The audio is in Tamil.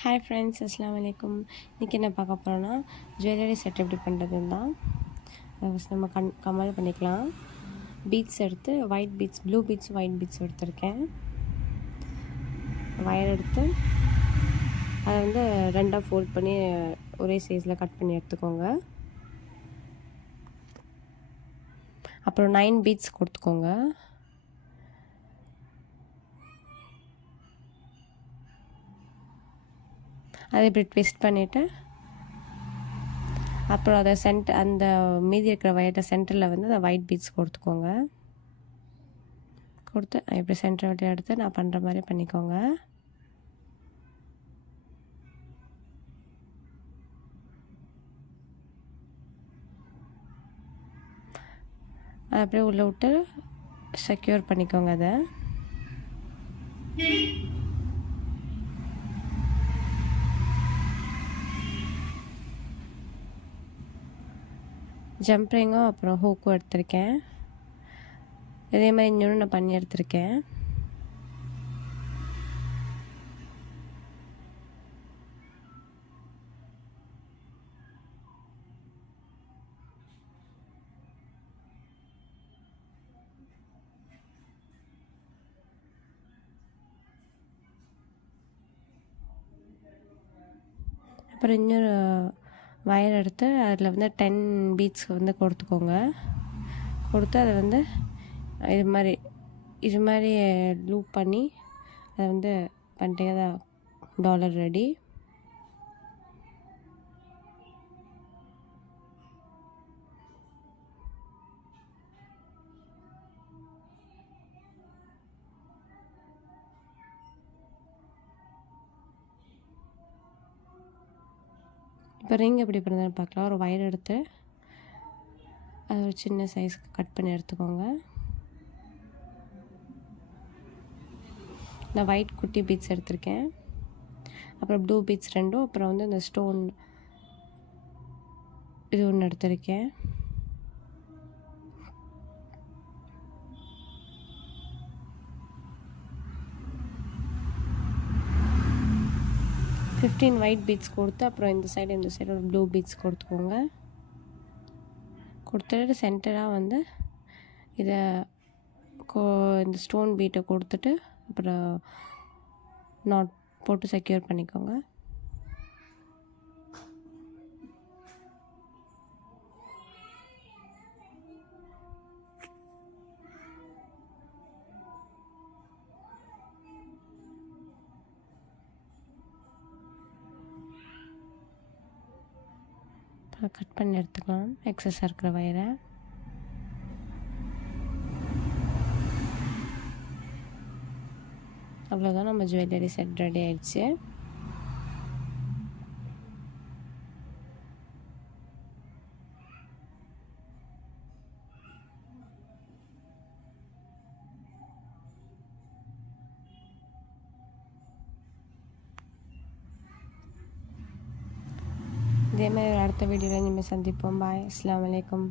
ஹாய் ஃப்ரெண்ட்ஸ், அஸ்ஸலாமு அலைக்கும். இன்றைக்கி என்ன பார்க்க போகிறோன்னா ஜுவல்லரி செட் எப்படி பண்ணுறதுன்னு தான். ஃபஸ்ட் நம்ம கமல் பண்ணிக்கலாம். பீட்ஸ் எடுத்து white beads, blue beads, white beads எடுத்திருக்கேன். வயர் எடுத்து அதை வந்து ரெண்டாக ஃபோல்ட் பண்ணி ஒரே சைஸில் கட் பண்ணி எடுத்துக்கோங்க. அப்புறம் 9 பீட்ஸ் கொடுத்துக்கோங்க. அதை இப்படி ட்விஸ்ட் பண்ணிவிட்டு அப்புறம் அதை அந்த மீதி இருக்கிற வயர்ட்ட சென்டரில் வந்து அந்த ஒயிட் பீட்ஸ் கொடுத்துக்கோங்க. கொடுத்து இப்படி சென்டர் விட்டு எடுத்து நான் பண்ணுற மாதிரி பண்ணிக்கோங்க. அதை அப்படியே உள்ளே விட்டு செக்யூர் பண்ணிக்கோங்க. அதை ஜம்ப்ரிங்கும் அப்புறம் ஹூக்கும் எடுத்திருக்கேன். இதே மாதிரி இன்னொன்று நான் பண்ணி எடுத்திருக்கேன். அப்புறம் இன்னொரு வயர் எடுத்து அதில் வந்து 10 பீட்ஸ் வந்து கொடுத்துக்கோங்க. கொடுத்து அதை வந்து இது மாதிரி லூப் பண்ணி அதை வந்து பண்ணிட்டீங்கன்னா டாலர் ரெடி. இப்போ ரிங் எப்படி பண்ணுறதுன்னு பார்க்கலாம். ஒரு வயர் எடுத்து அது ஒரு சின்ன சைஸ்க்கு கட் பண்ணி எடுத்துக்கோங்க. நான் ஒயிட் குட்டி பீட்ஸ் எடுத்திருக்கேன். அப்புறம் ப்ளூ பீட்ஸ் 2, அப்புறம் வந்து இந்த ஸ்டோன் இது ஒன்று எடுத்திருக்கேன். ஒயிட் பீட்ஸ் கொடுத்து அப்புறம் இந்த சைடு ஒரு ப்ளூ பீட்ஸ் கொடுத்துக்கோங்க. கொடுத்துட்டு சென்டராக வந்து இதை இந்த ஸ்டோன் பீட்டை கொடுத்துட்டு அப்புறம் நாட் போட்டு செக்யூர் பண்ணிக்கோங்க. கட் பண்ணி எடுத்துக்கலாம் எக்ஸஸாக இருக்கிற வயரை. அவ்வளோதான், நம்ம ஜுவல்லரி செட் ரெடி ஆயிடுச்சு. இதே மாதிரி அடுத்த வீடியோவில் இனிமேல் சந்திப்போம். பாய், அஸ்ஸலாமு அலைக்கும்.